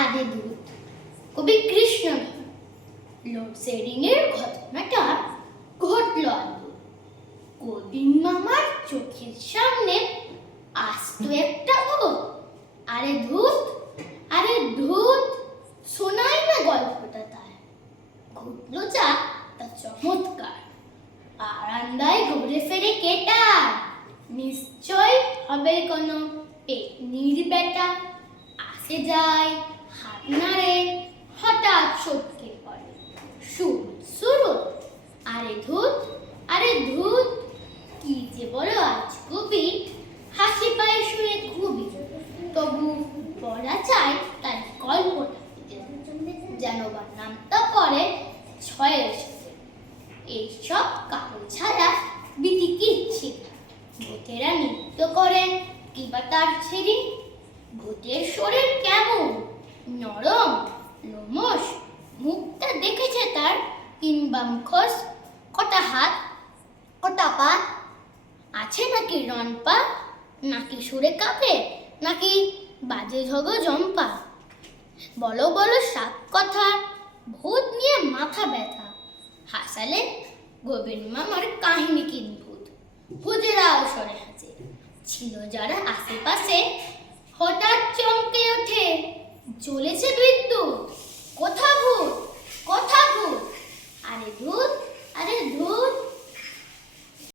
আদি দূত কবি কৃষ্ণ লোডশেডিং এর ঘটনাটা ঘটল আদৌ কবির মামার চোখের সামনে আসতো একটা ভূত। আরে ধূত শোনাই না গল্পটা তার। ঘটলো যা তার চমৎকার, বারান্দায় ঘুরে ফেরে কেটা, নিশ্চয় হবে কোনো পেতনির বেটা। আসে যায়, হাত নাড়ে, হঠাৎ সটকে পড়ে সুর। আরে ধূত কি যে বলো আজ কবি, হাসি পায় শুনে খুবই, তবু পড়া চাই তার গল্পটা যেন বা নামটা পড়ে ছয়ের সাথে। এইসব কাপড় ছাড়া বিধি কিচ্ছি না। ভূতেরা নৃত্য করে কিবা তার ছেড়ে, ভূতের শরীর কেমন নরম লোমশ, মুখটা দেখেছে তার কিংবা মুখোশ, কটা হাত কটা পা, আছে নাকি রণ পা, নাকি সুরে কাঁপে, নাকি বাজে ঝগ জম্পা। বলো সাত কথা, ভূত নিয়ে মাথা ব্যথা। হাসালে গোবিন্দ মামার কাহিনী কিদ্ভুত। ভূতেরাও সরে হাসে, ছিল যারা আশেপাশে হঠাৎ চমকে ওঠে, জ্বলেছে বিদ্যুৎ, কোথা ভূত। আরে ধূত